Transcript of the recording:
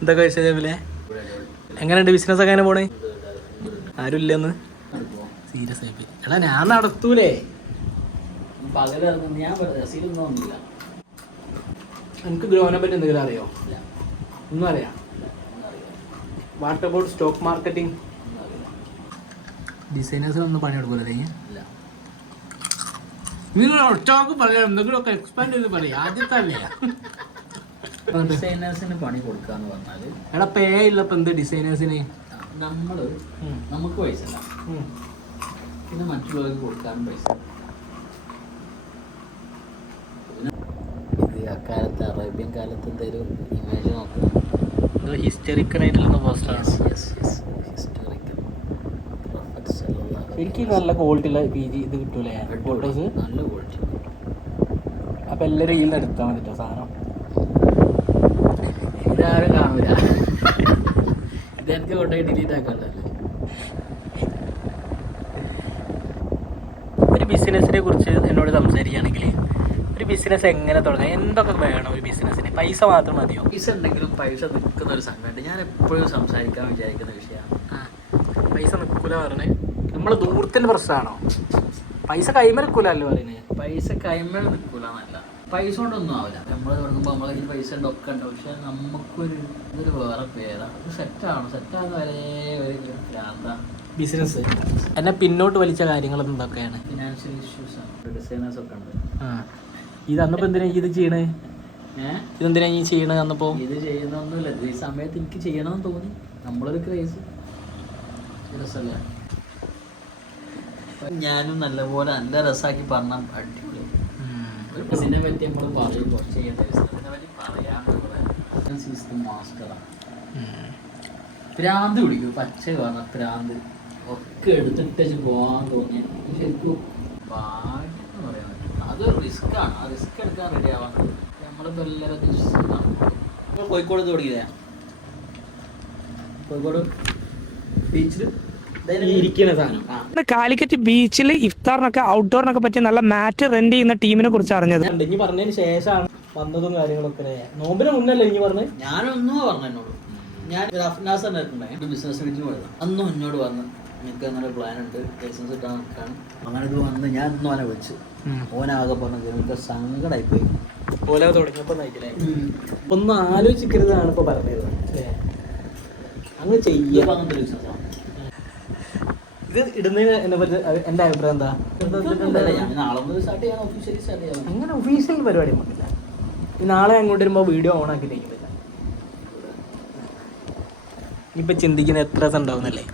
എന്തൊക്കെ വിഷയത്തിലെ എങ്ങനെയുണ്ട് ബിസിനസ് ഒക്കെ എങ്ങനെ പോണേ? ആരും ഇല്ലെന്ന് സീരിയസ് ആയിട്ട് എടാ ഞാൻ നടത്തൂലേ. എനിക്ക് ഗ്രോനെ പറ്റി എന്തെങ്കിലും അറിയോ? ഒന്നും അറിയാം. What about stock marketing? ഡിസൈനേഴ്സിനൊന്നും പണിയെടുക്കൂലേ? നിങ്ങൾ ഒറ്റക്ക് പറയാം, എന്തെങ്കിലുമൊക്കെ എക്സ്പാൻഡ് ചെയ്ത് പറയാം. ആദ്യത്തെ അല്ലേ ഡിസൈനേഴ്സിന് പണി കൊടുക്കാന്ന് പറഞ്ഞാല് എടാ പേ ഇല്ലപ്പോ എന്ത് ഡിസൈനേഴ്സിന്? നമുക്ക് പൈസ ഇല്ല, പിന്നെ മറ്റുള്ളവർക്ക് കൊടുക്കാനും പൈസ. ഇത് അക്കാലത്ത് അറേബ്യൻ കാലത്തിന്റെ ഒരു ഇമേജ് നോക്കുക. ഹിസ്റ്ററിക്കൽ ആയിട്ടുള്ള പോസ്റ്ററാണ്. എനിക്ക് നല്ല ക്വാളിറ്റി ഉള്ള PG ഇത് കിട്ടൂലേ ഫോട്ടോസ്? നല്ല ക്വാളിറ്റി. അപ്പൊ എല്ലാവരും ഇതിൽ നിന്ന് എടുത്താൽ മതിട്ടോ സാധനം. ഇതാരും കാണില്ല, ഇതെനിക്ക് കൊണ്ടുപോയി ഡിലീറ്റ് ആക്കാണ്ടല്ലേ. ഒരു ബിസിനസ്സിനെ കുറിച്ച് എന്നോട് സംസാരിക്കുകയാണെങ്കിൽ ഒരു ബിസിനസ് എങ്ങനെ തുടങ്ങാം, എന്തൊക്കെ വേണം ഒരു ബിസിനസ്സിന്? പൈസ മാത്രം മതിയോ? പൈസ ഉണ്ടെങ്കിലും പൈസ നിൽക്കുന്ന ഒരു സംഘമുണ്ട്. ഞാൻ എപ്പോഴും സംസാരിക്കാൻ വിചാരിക്കുന്ന വിഷയമാണ്. പൈസ നിൽക്കൂല പറഞ്ഞ് നമ്മളെ ദൂരത്തിൻ്റെ പ്രശ്നമാണോ? പൈസ കൈമ നിൽക്കൂലല്ലോ പറയുന്നത്. പൈസ കൈമേൽ നിൽക്കൂല എന്നല്ല, പൈസ കൊണ്ടൊന്നും ആവില്ല. നമ്മൾ തുടങ്ങുമ്പോൾ നമ്മളെ കയ്യിൽ പൈസ ഉണ്ട്, ഒക്കെ ഉണ്ട്. പക്ഷെ നമുക്കൊരു ഇതൊരു വേറെ പേരാണ്. സെറ്റാണ്, സെറ്റാകുന്ന വരെ ഒരു ഭ്രാന്ത ബിസിനസ്. എന്നെ പിന്നോട്ട് വലിച്ച കാര്യങ്ങൾ എന്തൊക്കെയാണ്? ഫിനാൻഷ്യൽ ഇഷ്യൂസ് ആണ്. ഡിസൈനേഴ്സ് ഒക്കെ ഉണ്ട്. ഇത് അന്നപ്പോൾ എന്തിനാ ഇത് ചെയ്യണേ? ഇതെന്തിനാ ഈ ചെയ്യണത്? അന്നപ്പോൾ ഇത് ചെയ്യുന്നൊന്നുമില്ല, ഈ സമയത്ത് എനിക്ക് ചെയ്യണമെന്ന് തോന്നി. നമ്മളൊരു ക്രേസ് രസമല്ലേ. ഞാനും നല്ലപോലെ നല്ല രസമാക്കി പറഞ്ഞാൽ അടിപൊളി. ഒരു ബിസിനെ പറ്റി നമ്മൾ പറയും, കുറച്ച് ബിസിനെ പറ്റി പറയാനുള്ള മാസ്റ്ററാണ്. ഭ്രാന്ത് പിടിക്കും, പച്ച പറഞ്ഞ ഭ്രാന്ത് ഒക്കെ എടുത്തിട്ട് പോകാൻ തോന്നി. ശരിക്കും ഭാഗ്യം എന്ന് പറയാൻ പറ്റും. അതൊരു റിസ്ക്കാണ്. ആ റിസ്ക് എടുക്കാൻ റെഡി ആവാൻ നമ്മളിപ്പോൾ എല്ലാവരും കോഴിക്കോട് തുടങ്ങിയതാ. കോഴിക്കോട് ബീച്ചിൽ ഇരിക്കുന്ന സാധനം. കാലിക്കറ്റ് ബീച്ചിൽ ഇഫ്താറിനൊക്കെ ഔട്ട്ഡോറിനൊക്കെ പറ്റിയ നല്ല മാറ്റ് റെന്റ് ചെയ്യുന്ന ടീമിനെ കുറിച്ച് അറിഞ്ഞത് ഇനി പറഞ്ഞതിന് ശേഷമാണ് വന്നതും കാര്യങ്ങളൊക്കെ. നോമ്പിന് മുന്നല്ലേ ഇനി പറഞ്ഞ്? ഞാനൊന്നും പറഞ്ഞു എന്നോട്. ഞാൻ റഫ്നാസ് തന്നെ ഒരു ബിസിനസ് മീറ്റിന് പോയതാണ്. അന്നും എന്നോട് പറഞ്ഞു എനിക്ക് അങ്ങനെ പ്ലാൻ ഉണ്ട്, ലൈസൻസ് കിട്ടാൻ നിൽക്കാണ്. അങ്ങനെ ഇത് വന്ന് ഞാൻ ഇന്നും അവനെ വിളിച്ചു. ഓനാകെ പറഞ്ഞത് എനിക്ക് സങ്കടമായിപ്പോയി. പോലെ തുടങ്ങിയപ്പോൾ നയിക്കലേ ഒന്നും ആലോചിക്കരുതാണ് ഇപ്പൊ പറഞ്ഞത്. അങ്ങ് ചെയ്യാം. അങ്ങനത്തെ ബിസിനസ്സാണ് ഇത് ഇടുന്നതിന് എന്നെ പറ്റി എൻ്റെ അഭിപ്രായം എന്താ? നാളെ മുതൽ സ്റ്റാർട്ട് ചെയ്യാൻ, ഒഫീഷ്യലി സ്റ്റാർട്ട് ചെയ്യാം. അങ്ങനെ ഒഫീഷ്യൽ പരിപാടി നമുക്കില്ല. നാളെ അങ്ങോട്ട് വരുമ്പോൾ വീഡിയോ ഓൺ ആക്കിയിട്ടേക്കും പറ്റില്ല. ഇപ്പം ചിന്തിക്കുന്ന എത്ര ഉണ്ടാവുന്നല്ലേ?